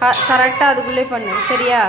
கரெக்டாக அதுக்குள்ளே பண்ணு சரியா?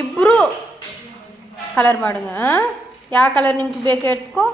ಇಬ್ಬರು ಕಲರ್ ಮಾಡುಂಗ. ಯಾವ ಕಲರ್ ನಿಮ್ಗೆ ಬೇಕು ಎತ್ಕೋ.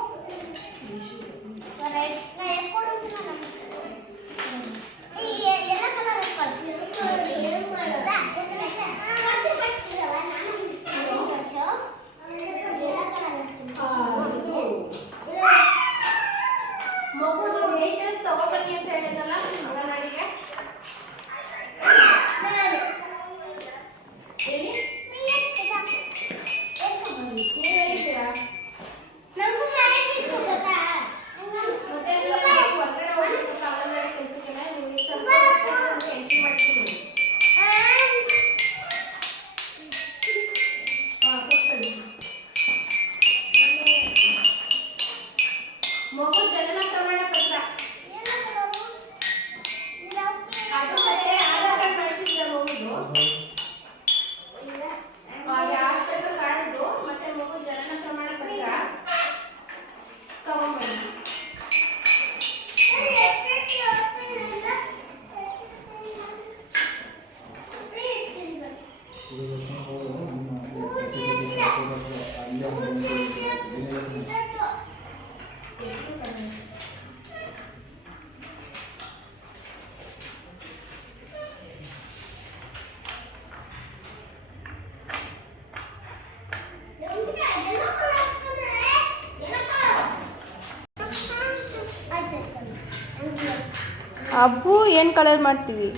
ಅಬ್ಬು ಏನು ಕಲರ್ ಮಾಡ್ತೀವಿ?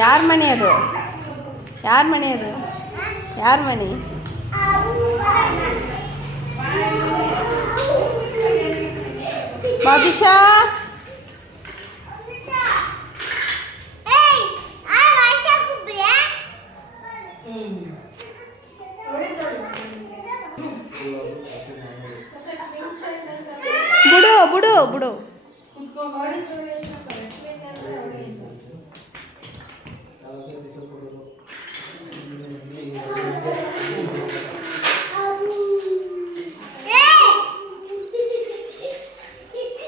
ಯಾರ ಮನೆ ಅದು? ಯಾರ ಮನೆ ಅದು? ಯಾರ ಮನೆ? ಬಾದುಷಾ ಬುಡು ಬುಡು ಬುಡು.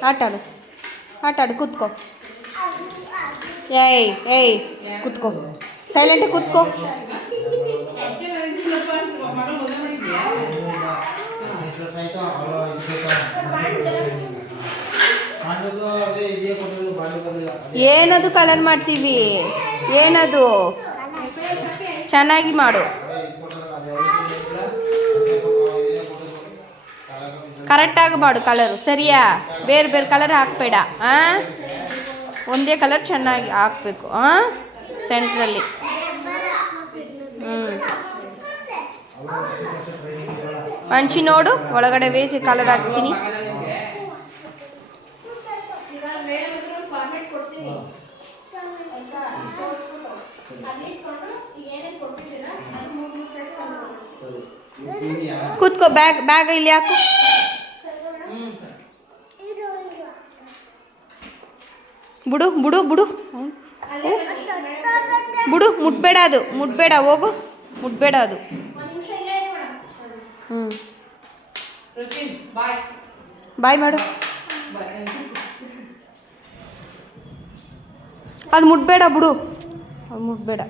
ಆಟಾಡು ಆಟಾಡು ಕೂತ್ಕೋ. ಏಯ್ ಕೂತ್ಕೋ, ಸೈಲೆಂಟಾಗಿ ಕೂತ್ಕೋ. ಏನದು ಕಲರ್ ಮಾಡ್ತೀವಿ? ಏನದು? ಚೆನ್ನಾಗಿ ಮಾಡು. ಕರೆಕ್ಟಾಗಿ ಮಾಡು ಕಲರು ಸರಿಯಾ? ಬೇರೆ ಬೇರೆ ಕಲರ್ ಹಾಕಬೇಡ. ಒಂದೇ ಕಲರ್ ಚೆನ್ನಾಗಿ ಹಾಕಬೇಕು ಸೆಂಟ್ರಲ್ಲಿ. ಹಂಚಿ ನೋಡು, ಒಳಗಡೆ ಬೇಸಿ ಕಲರ್ ಹಾಕ್ತೀನಿ. ಕೂತ್ಕೋ. ಬ್ಯಾಗ್ ಇಲ್ಲಿ ಹಾಕು. ಬಿಡು ಬಿಡು ಬಿಡು ಬಿಡು. ಮುಟ್ಬೇಡ, ಅದು ಮುಟ್ಬೇಡ, ಹೋಗು. ಮುಟ್ಬೇಡ ಅದು. ಬಾಯ್ ಮಾಡು. ಅದು ಮುಟ್ಬೇಡ, ಬಿಡು. ಅದು ಮುಟ್ಬೇಡ.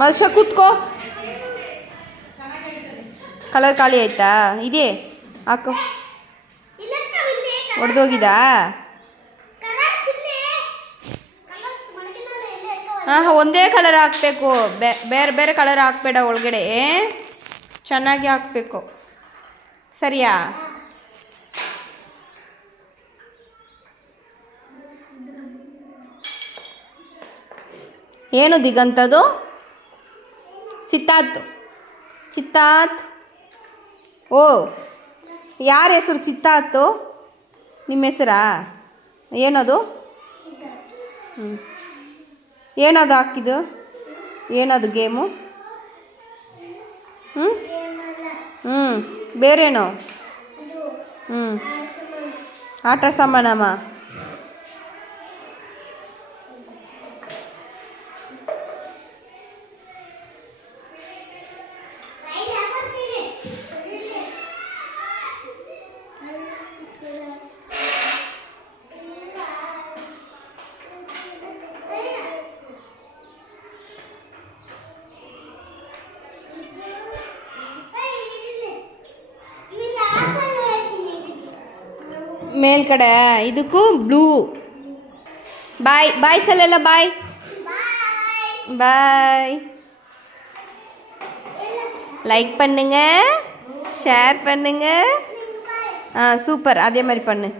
ಮನುಷ್ಯ ಕೂತ್ಕೋ. ಕಲರ್ ಖಾಲಿ ಆಯ್ತಾ? ಇದೆ ಹಾಕು. ಒಡೆದೋಗಿದಾ? ಒಂದೇ ಕಲರ್ ಹಾಕಬೇಕು, ಬೇರೆ ಬೇರೆ ಕಲರ್ ಹಾಕಬೇಡ. ಒಳಗಡೆ ಚೆನ್ನಾಗಿ ಹಾಕಬೇಕು ಸರಿಯಾ? ಏನು ದಿಗಂತದು? ಚಿತ್ತಾತ್. ಚಿತ್ತಾತ್. ಓ, ಯಾರ ಹೆಸರು ಚಿತ್ತಾತು? ನಿಮ್ಮ ಹೆಸರಾ? ಏನದು? ಹ್ಞೂ, ಏನದು ಹಾಕಿದ್ದು? ಏನದು ಗೇಮು? ಹ್ಞೂ ಹ್ಞೂ, ಬೇರೇನು? ಹ್ಞೂ, ಆಟ ಸಾಮಾನಮ್ಮ. ಮೇಲ್ಗಡೆ ಇದಕ್ಕೂ ಬ್ಲೂ. ಬಾಯ್ ಬಾಯ್ ಸಲೆಲ್ಲ ಬಾಯ್ பாய். லைக் பண்ணுங்க, ஷேர் பண்ணுங்க. சூப்பர், அதே மாதிரி பண்ணு.